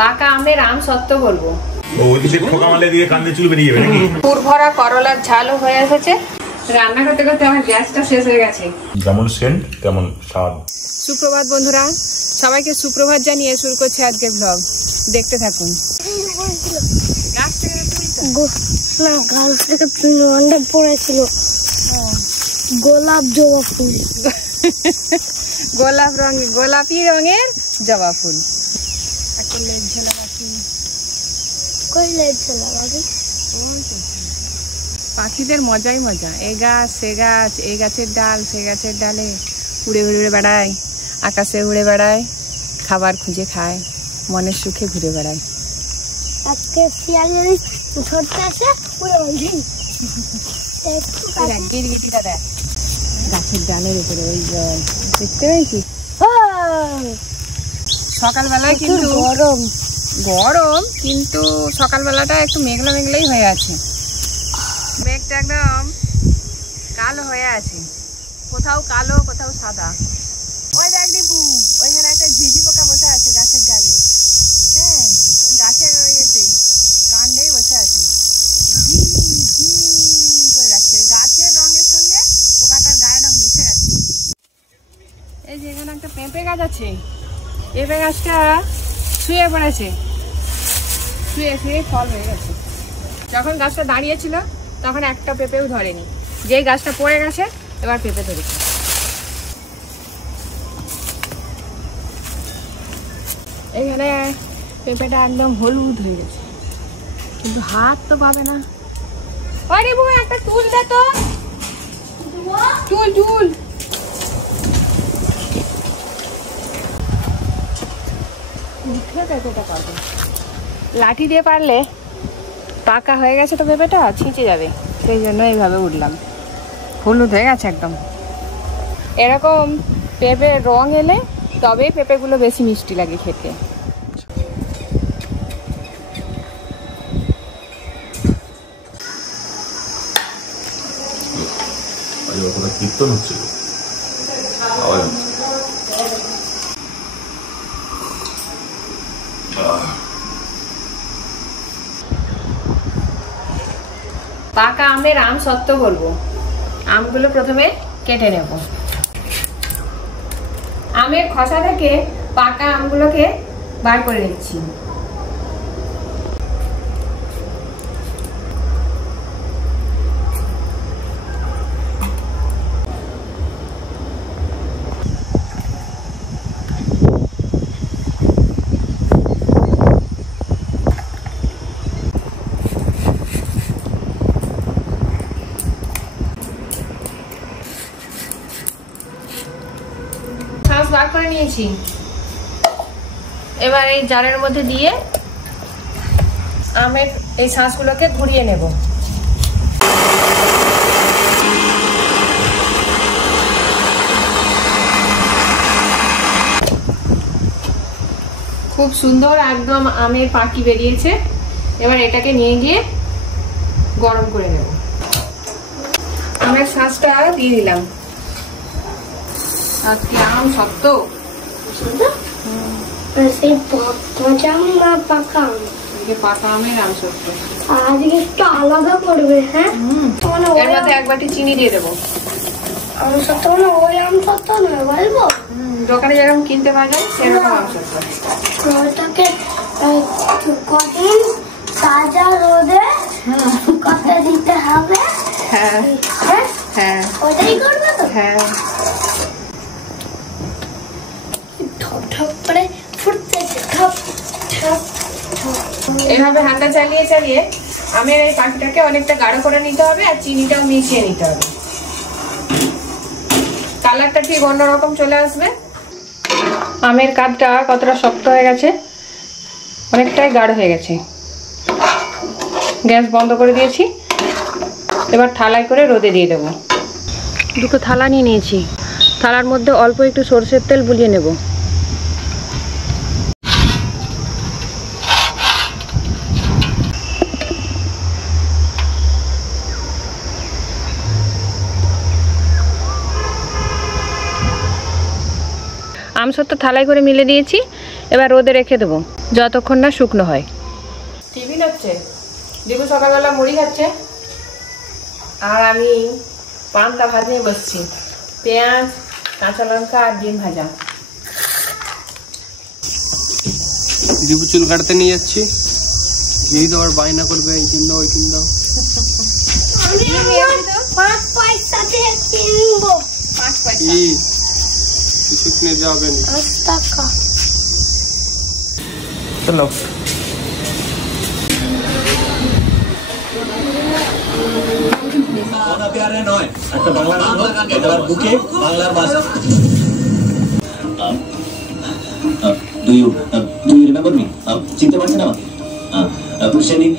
পাকা আমের আম সত্য বলবো। ওইদিকে ঠোকা মালে দিয়ে কান্দে চুল বেরিয়ে যাবে নাকি? পুরভরা করলার ঝালও হয়ে এসেছে। রান্না করতে করতে আমার গ্যাসটা শেষ হয়ে গেছে। যেমন সেন্ট তেমন স্বাদ। সুপ্রভাত বন্ধুরা, সবাইকে সুপ্রভাত জানিয়ে শুরু করছে আজকের ব্লগ। দেখতে থাকুন। গাছ থেকে পড়েছিল গোলাপ জবা ফুল, গোলাপি রঙের জবা ফুল। পাখিদের মজাই মজা। এই গাছ সে গাছ, এই গাছের ডাল সে গাছের ডালে উড়ে উড়ে বেড়ায়, আকাশে উড়ে বেড়ায়, খাবার খুঁজে খায়, মনের সুখে ঘুরে বেড়ায়। আজকে শিয়ালের ধরতে আসে গাছের ডালের উপরে ওই জল দেখতে পেয়েছিস? সকালবেলায় কিন্তু গরম, কিন্তু সকালবেলাটা একটু মেঘলা মেঘলাই হয়ে আছে। মেঘটা একদম কালো হয়ে আছে, কোথাও কালো কোথাও সাদা। ওই দেখ দীপু, ওইখানে একটা ঝিঝি পোকা বসে আছে গাছের ডালে। হ্যাঁ, গাছের ইয়েতে কাণ্ডেই বসে আছে, গাছের রঙের সঙ্গে পোকাটার গায়ের রঙ মিশে গেছে। এই যে এখানে একটা পেঁপে গাছ আছে, পেঁপে গাছটা শুয়ে পড়েছে, শুয়ে শুয়ে ফল হয়ে গেছে। যখন গাছটা দাঁড়িয়েছিল তখন একটা পেঁপেও ধরেনি, যেই গাছটা পড়ে গেছে এবার পেঁপে ধরেছে। এইখানে পেঁপেটা একদম হলুদ হয়ে গেছে, কিন্তু হাত তো পাবে না। আরে বউ, একটা চুল দে তো, চুল চুল। পেঁপেটা পাবে, লাঠি দিয়ে পারলে পাকা হয়ে গেছে তো পেঁপেটা ছিঁচে যাবে, সেই জন্য এইভাবে উঠলাম। হলুদ হয়ে গেছে একদম। এরকম পেঁপের রং এলে তবেই পেঁপেগুলো বেশি মিষ্টি লাগে খেতে। কীর্তন হচ্ছিল, পাকা আমের আম সত্য বলবো। আমগুলো প্রথমে কেটে নেব। আমের খোসা থেকে পাকা আমগুলোকে বার করে নিচ্ছি। বার করে নিয়েছি, এবার এই জারের মধ্যে দিয়ে আমের এই শাঁসগুলোকে ঘুরিয়ে নেব। খুব সুন্দর একদম আমের পাকি বেরিয়েছে। এবার এটাকে নিয়ে গিয়ে গরম করে নেব। আমের শাঁসটা দিয়ে দিলাম। আজকে আম সত্য, পাকা আমের আম সত্য। আজকে একটু আলাদা করবে। হ্যাঁ, এর মধ্যে এক বাটি চিনি দিয়ে দেবো। আম সত্য মানে ওই আম সত্য নয়, বলবো দোকানে যেরকম কিনতে পাওয়া যায় সেরকম আম সত্য। ওটাকে কদিন তাজা রোদে শুকাতে দিতে হবে। হ্যাঁ হ্যাঁ, ওটাই করবে তো। হ্যাঁ, এভাবে হাতটা চালিয়ে চালিয়ে আমের এই পাখিটাকে অনেকটা গাঢ় করে নিতে হবে, আর চিনিটাও মিশিয়ে নিতে হবে। কালারটা ঠিক অন্যরকম চলে আসবে। আমের কাঠটা কতটা শক্ত হয়ে গেছে, অনেকটাই গাঢ় হয়ে গেছে। গ্যাস বন্ধ করে দিয়েছি। এবার থালায় করে রোদে দিয়ে দেবো। দুটো থালা নিয়ে নিয়েছি, থালার মধ্যে অল্প একটু সরষের তেল বুলিয়ে নেব। আম সত্ত্ব থালায় করে মিলে দিয়েছি। এবার রোদে রেখে দেবো যতক্ষণ না শুকনো হয়। টিফিন হচ্ছে, দীপু সকালবেলা মুড়ি খাচ্ছে আর আমি পান্তা ভাত নিয়ে বসছি, পেঁয়াজ কাঁচা লঙ্কা আর ডিম ভাজা। দীপু চুল কাটতে নিয়ে যাচ্ছি, এই তো আবার বায়না করবে এই কিন দাও ওই কিন দাও। 5 পয়সা দিয়ে কিনবো। 5 পয়সা কিছু কিনে যাবে না। 5 টাকা। চলো Do you remember me? চিনতে পারছেন আমাকে? সেদিন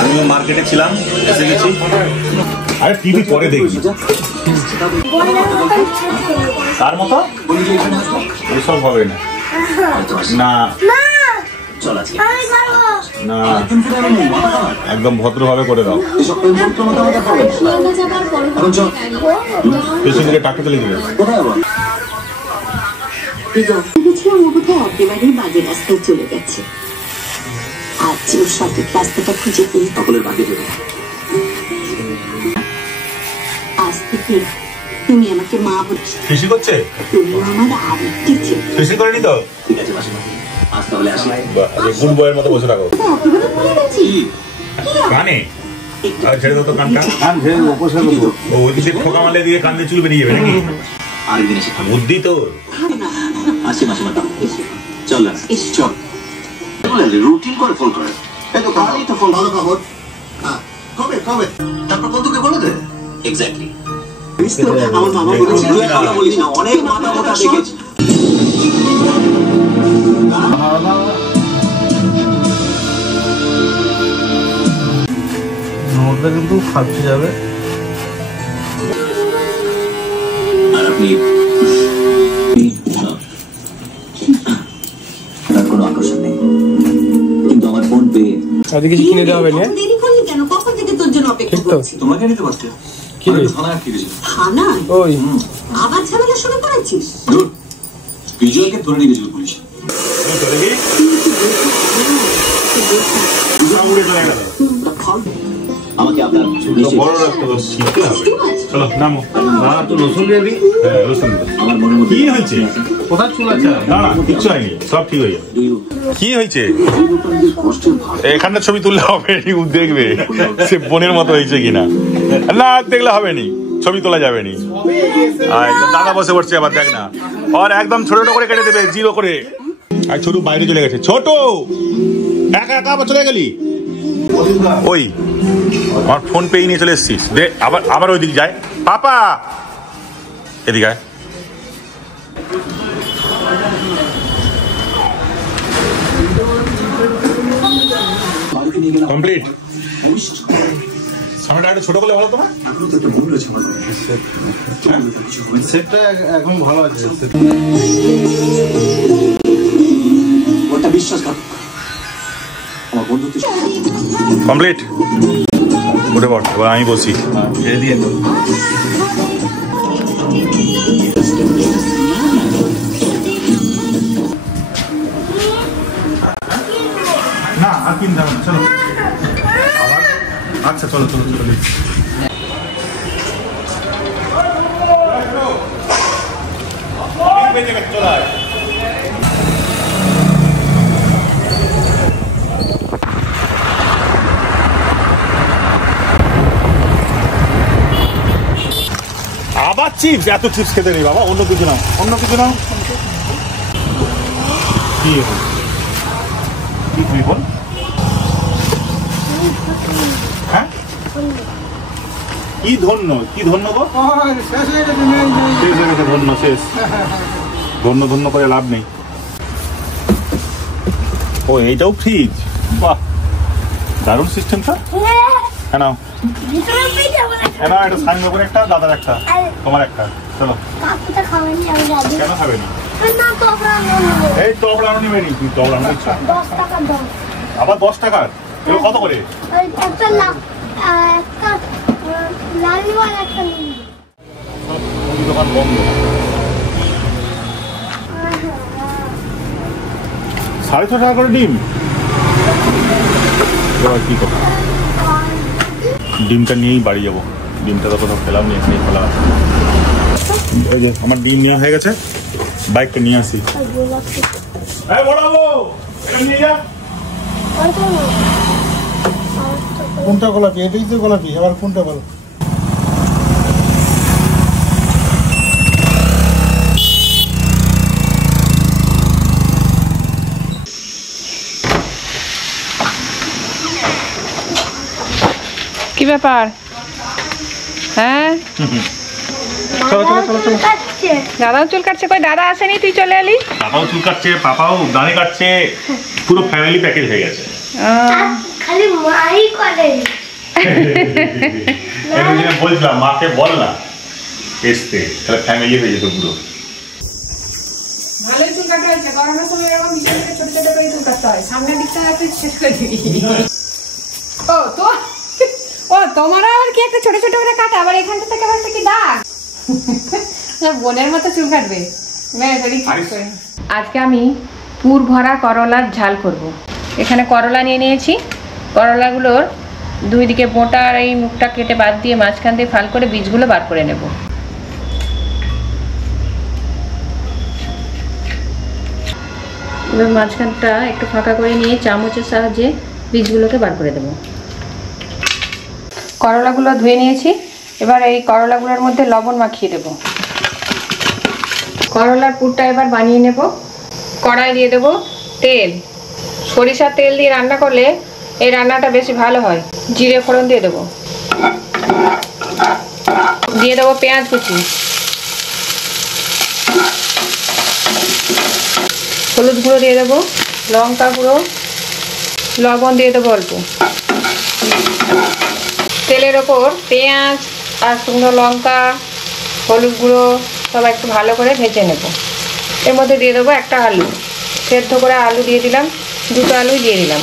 আমি মার্কেটে ছিলাম, এসে গেছি। আরে টিভি পরে দেখি, তার মতো এসব হবে না। না চল আজকে না, একদম ভদ্রভাবে করে দাও। পেছন দিকে টাকা তুলে দিবে। একেবারে বাজে রাস্তায় চলে গেছে। আজ ওর সঠিক রাস্তাটা খুঁজে পেয়ে সকলের বাকি দেবে। আজ থেকে তুমি আমাকে মা বলছো, খুশি করছে? তুমি আমার আরেকটি ছেলে। খুশি করেনি তো? ঠিক আছে মাসিমা, আজ তাহলে আসি। গুড বয়ের মতো বসে রাখো একেবারে ভুলে গেছি। কানে। আর ছেড়ে দাও তো কানটা। ও ওইদিকে ঠোকা মালে দিয়ে কান্দে চুল বেরিয়ে যাবে নাকি? আরেকদিন এসে খাবো। বুদ্ধি তোর। আসি মাসিমা, চল না চল। রুটিন করে ফোন করে, এই তো কালই তো ফোন। ভালো খবর। কবে কবে? তারপর বন্ধুকে বলে দে। এক্স্যাক্টলি। আমার মামা বলেছে তুই কথা বলিস না, অনেক মাথা কথা দেখেছি। নোটটা কিন্তু ফাটতে যাবে। আর আপনি তার কোনো আকর্ষণ নেই, কিন্তু আমার ফোন পেয়ে আজকে কিছু কিনে দেওয়া হবে না। দেরি করলি কেন? কখন থেকে তোর জন্য অপেক্ষা ঠিক তো? করছি। তোমাকে নিতে পারতে কি রে? থানায় আটকে গেছিল। থানা? ওই আবার ঝামেলা শুরু করেছিস? ধুর, বিজয়কে ধরে নিয়ে গেছিল পুলিশ। চলে গিয়ে উড়ে চলে গেল। আমাকে আপনার বড় রাখতে হবে, শিখতে হবে। চলো নামো। না তো রসুন দিয়ে দিই। হ্যাঁ রসুন দাও। আমার মনের মধ্যে কি হয়েছে? কোথায় চুল আছে? না না কিচ্ছু হয়নি, সব ঠিক হয়ে যাবে। কি হয়েছে? কষ্টের ভার এখানটা ছবি তুললে হবে নি, ও দেখবে সে বোনের মতো হয়েছে কিনা। না দেখলে হবে নি, ছবি তোলা যাবে নি। আর দাদা বসে পড়ছে আবার, দেখ না। আর একদম ছোট ছোট করে কেটে দেবে, জিরো করে। আর ছোট বাইরে চলে গেছে, ছোট একা একা আবার চলে গেলি। ওই আমার ফোন পেয়ে নিয়ে চলে এসছিস, দে আবার আবার ওই দিক যায়। পাপা এদিকে আয়। কমপ্লিট। সামনেটা একটু ছোট করলে ভালো তো না? সেটটা এখন ভালো আছে। ওটা বিশ্বাসঘাতক। আমার বন্ধুত্ব কমপ্লিট। উঠে পড়, এবার আমি বসি। দিয়ে দাও। না আর কিনতে হবে না, চলো আবার। আচ্ছা চলো চলো চলো। আবার চিপস? এত চিপস খেতে নেই বাবা, অন্য কিছু নাও, অন্য কিছু নাও। কি কি তুমি বল? হ্যাঁ কি ধন্য, কি ধন্য গো? শেষ হয়ে গেছে ধন্য, শেষ। ধন্য ধন্য করে লাভ নেই। ও এইটাও ফ্রিজ, বাহ দারুণ সিস্টেমটা। হ্যাঁ নাও, হ্যাঁ না, এটা সাইন করে একটা, দাদার একটা, তোমার একটা। চলো। কেন খাবে না? এই টপ রানো নিবে নি, তুমি টপ রানো ইচ্ছা। আবার 10 টাকার? এগুলো কত করে? দোকান বন্ধ। 6.5 টাকা করে ডিম। এবার কি করবো, ডিমটা নিয়েই বাড়ি যাবো। ডিমটা তো কোথাও খেলাম নি, এখানেই খোলা আছে। এই যে আমার ডিম নেওয়া হয়ে গেছে, বাইকটা নিয়ে আসি। নিয়ে যা। কোনটা গোলাপি? এটাই তো গোলাপি, আবার কোনটা বলো? কি ব্যাপার? হ্যাঁ, দাদাও চুল কাটছে। কই দাদা আসেনি, তুই চলে এলি? দাদাও চুল কাটছে, পাপাও দাড়ি কাটছে, পুরো ফ্যামিলি প্যাকেজ হয়ে গেছে। খালি মাই করে। বলছিলাম মাকে বল না এসতে, তাহলে ফ্যামিলি হয়ে যেত পুরো। ভালোই চুল কাটা হয়েছে। গরমের সময় এরকম বিশেষ করে ছোট ছোট করে চুল কাটতে হয়। সামনের দিকটা একটু শেষ করে দিবি। ও তোমার আবার কি একটা ছোট ছোট করে কাটা, আবার এখানটা থেকে আবার কি দাগ? বোনের মতো চুল কাটবে। আজকে আমি পুর ভরা করলার ঝাল করব। এখানে করলা নিয়ে নিয়েছি। করলাগুলোর দুই দিকে বোঁটা আর এই মুখটা কেটে বাদ দিয়ে মাঝখান দিয়ে ফাল করে বীজগুলো বার করে নেব। এবার মাঝখানটা একটু ফাঁকা করে নিয়ে চামচের সাহায্যে বীজগুলোকে বার করে দেব। করলাগুলো ধুয়ে নিয়েছি। এবার এই করলাগুলোর মধ্যে লবণ মাখিয়ে দেব। করলার পুরটা এবার বানিয়ে নেব। কড়াই দিয়ে দেব তেল। সরিষার তেল দিয়ে রান্না করলে এই রান্নাটা বেশি ভালো হয়। জিরে ফোড়ন দিয়ে দেব। দিয়ে দেবো পেঁয়াজ কুচি, হলুদ গুঁড়ো দিয়ে দেবো, লঙ্কা গুঁড়ো, লবণ দিয়ে দেবো অল্প। তেলের ওপর পেঁয়াজ আর শুকনো লঙ্কা, হলুদ গুঁড়ো সব একটু ভালো করে ভেজে নেব। এর মধ্যে দিয়ে দেবো একটা আলু, সেদ্ধ করে আলু দিয়ে দিলাম। দুটো আলু দিয়ে দিলাম,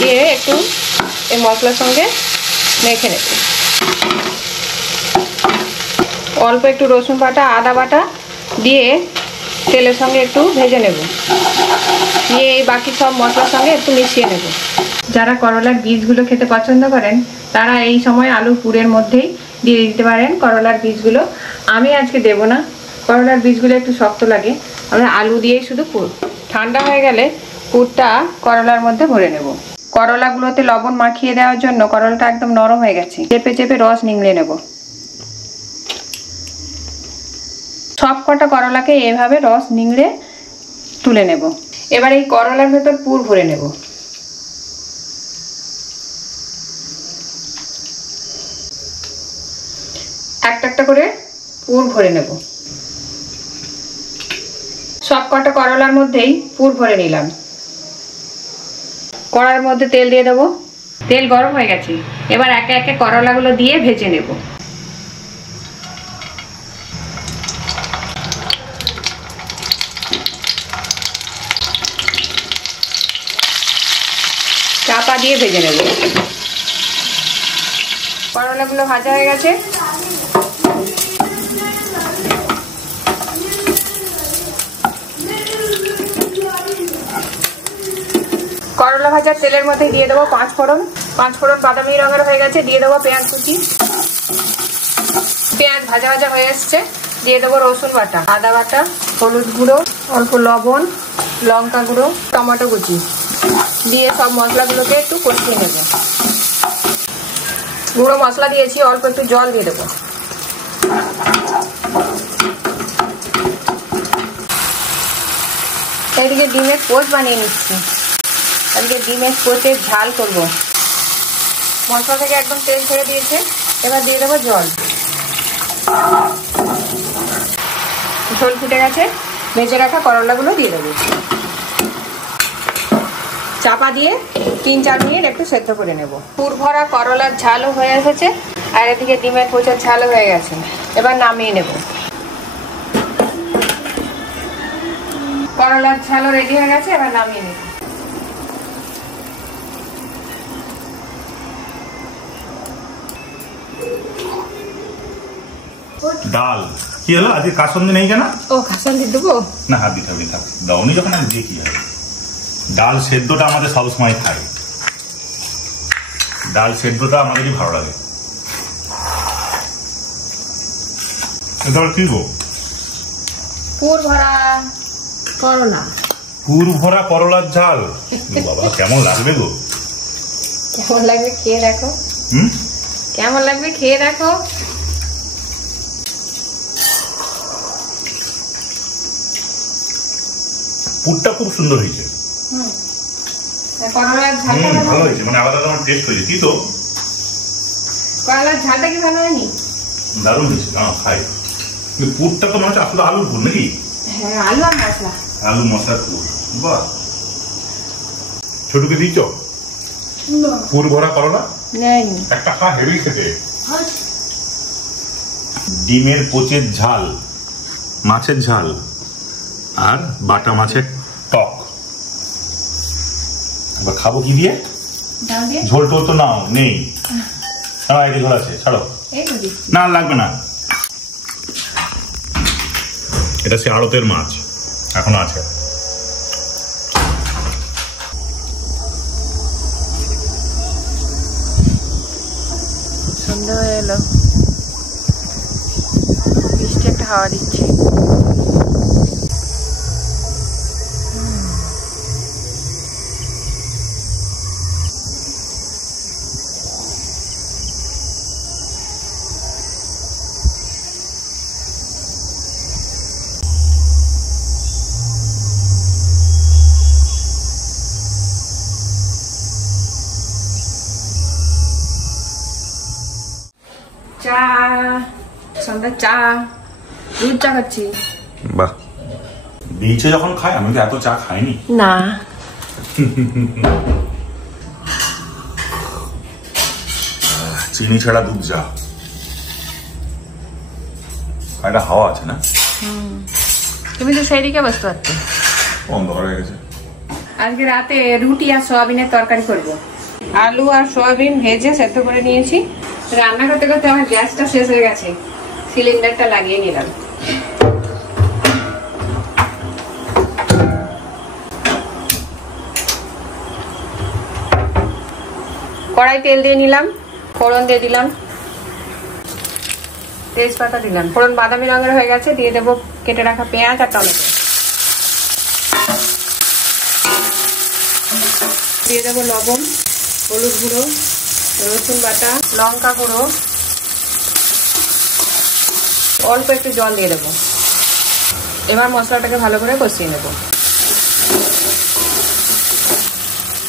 দিয়ে একটু এই মশলার সঙ্গে মেখে নেব। অল্প একটু রসুন বাটা, আদা বাটা দিয়ে তেলের সঙ্গে একটু ভেজে নেব। দিয়ে এই বাকি সব মশলার সঙ্গে একটু মিশিয়ে নেব। যারা করলার বীজগুলো খেতে পছন্দ করেন তারা এই সময় আলু পুরের মধ্যেই দিয়ে দিতে পারেন করলার বীজগুলো। আমি আজকে দেব না, করলার বীজগুলো একটু শক্ত লাগে। আমরা আলু দিয়েই শুধু পুর। ঠান্ডা হয়ে গেলে পুরটা করলার মধ্যে ভরে নেব। করলাগুলোতে লবণ মাখিয়ে দেওয়ার জন্য করলাটা একদম নরম হয়ে গেছে। চেপে চেপে রস নিংড়ে নেব। সব কটা করলাকে এভাবে রস নিংড়ে তুলে নেব। এবার এই করলার ভেতর পুর ভরে নেব। একটা একটা করে পুর ভরে নেব। সব কটা করলার মধ্যেই পুর ভরে নিলাম। কড়াইয়ের মধ্যে তেল দিয়ে দেবো। তেল গরম হয়ে গেছে। এবার একে একে করলাগুলো দিয়ে ভেজে নেব। চাপা দিয়ে ভেজে নেব। করলাগুলো ভাজা হয়ে গেছে। করলা ভাজার তেলের মধ্যে দিয়ে দেবো 5 ফোড়ন। 5 ফোড়ন বাদামি রঙের হয়ে গেছে। দিয়ে দেবো পেঁয়াজ কুচি। পেঁয়াজ ভাজা ভাজা হয়ে এসছে। দিয়ে দেবো রসুন বাটা, আদা বাটা, হলুদ গুঁড়ো, অল্প লবণ, লঙ্কা গুঁড়ো, টমেটো কুচি দিয়ে সব মশলাগুলোকে একটু কষিয়ে নেব। গুঁড়ো মশলা দিয়েছি, অল্প একটু জল দিয়ে দেবো। এদিকে ডিমের পোচ বানিয়ে নিচ্ছি। আজকে ডিমের পোচের ঝাল করব। মশলা থেকে একদম তেল ছেড়ে দিয়েছে। এবার দিয়ে দেবো জল। ঝোল ফুটে গেছে। ভেজে রাখা করলাগুলো দিয়ে দেবো। চাপা দিয়ে 3-4 মিনিট একটু সেদ্ধ করে নেব। পুর ভরা করলার ঝালও হয়ে এসেছে আর এদিকে ডিমের পোচের ঝালও হয়ে গেছে। এবার নামিয়ে নেব। করলার ঝালও রেডি হয়ে গেছে। এবার নামিয়ে নেব। ডাল কি হলো আজকে? কাসন্দি নেই কেন? ও কাসন্দি দেবো না, হাত দিতে হবে। দাওনি যখন আমি দিয়ে কি হবে? ডাল সেদ্ধটা আমাদের সবসময় খাই, ডাল সেদ্ধটা আমাদেরই ভালো লাগে। এটা কি গো? পুর ভরা করলা। পুর ভরা করলার ঝাল, বাবা কেমন লাগবে গো? কেমন লাগবে খেয়ে দেখো। হুম, কেমন লাগবে খেয়ে দেখো। পুরটা খুব সুন্দর হয়েছে। করলার ঝালটা ভালো হয়েছে, মানে আলাদা আমার টেস্ট হয়েছে। কি তো করলার ঝালটা কি ভালো হয়নি? দারুণ হয়েছে, না খাই। কিন্তু পুরটা তো মনে হচ্ছে আসলে আলুর পুর নাকি? হ্যাঁ, আলু আর মশলা। আলু মশলার পুর, বাহ। ছোটকে দিচ্ছ পুর ভরা করলা? নেই। একটা খা, হেভি খেতে। ডিমের পোচের ঝাল, মাছের ঝাল আর বাটা মাছের টক। এবার খাবো কি দিয়ে? ডাল দিয়ে? ঝোল টোল তো নাও নেই, এই ঝোল আছে, ছাড়ো। এই তো দিই। না লাগবে না, এটা সে আড়তের মাছ এখনো আছে। সন্ধ্যা হয়ে এলো, বৃষ্টি একটা হাওয়া দিচ্ছে। চা, সন্ধ্যা চা, দুধ চা খাচ্ছি। বাহ, বিচে যখন খাই, আমি তো এত চা খাইনি। না, চিনি ছাড়া দুধ চা, একটা হাওয়া আছে না? তুমি তো সেই দিকে বসতে পারছো। অন্ধকার হয়ে গেছে। আজকে রাতে রুটি আর সোয়াবিনের তরকারি করব। আলু আর সোয়াবিন ভেজে সেদ্ধ করে নিয়েছি। রান্না করতে করতে আমার গ্যাসটা শেষ হয়ে গেছে, সিলিন্ডারটা লাগিয়ে নিলাম। কড়াই তেল দিয়ে নিলাম, ফোড়ন দিয়ে দিলাম, তেজপাতা দিলাম। ফোড়ন বাদামি রঙের হয়ে গেছে, দিয়ে দেবো কেটে রাখা পেঁয়াজ আর টমেটো। দিয়ে দেবো লবণ, হলুদ গুঁড়ো, রসুন বাটা, লঙ্কা গুঁড়ো, অল্প একটু জল দিয়ে দেবো। এবার মশলাটাকে ভালো করে কষিয়ে নেব।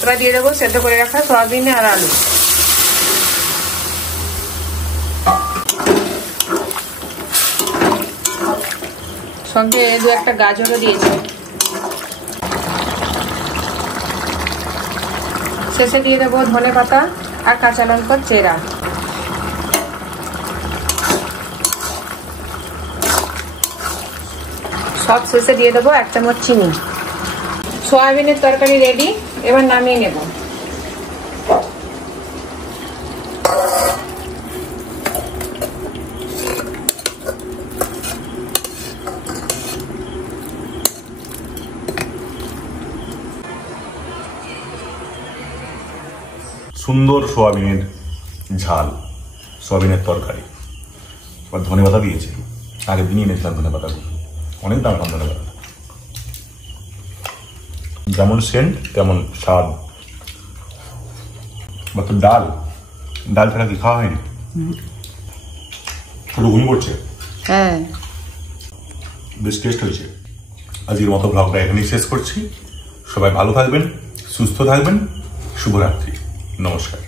এবার দিয়ে দেবো সেদ্ধ করে রাখা সয়াবিন আর আলু। সঙ্গে দু একটা গাজরও দিয়েছি। শেষে দিয়ে দেবো ধনে পাতা আর কাঁচা লঙ্কার চেরা। সব শেষে দিয়ে দেবো 1 চামচ চিনি। সোয়াবিনের তরকারি রেডি, এবার নামিয়ে নেব। সুন্দর সোয়াবিনের ঝাল, সোয়াবিনের তরকারি। এবার ধনে পাতা দিয়েছি, আগের দিনই এনেছিলাম ধনে পাতা, অনেক দাম এখন ধনে পাতা। যেমন সেন্ট তেমন স্বাদ। বা তো ডাল, ডাল ছাড়া কি খাওয়া হয়নি? একটু ঘুম পড়ছে, হ্যাঁ, বেশ টেস্ট হয়েছে। আজকের মতো ব্লগটা এখানেই শেষ করছি। সবাই ভালো থাকবেন, সুস্থ থাকবেন। শুভরাত্রি, নমস্কার।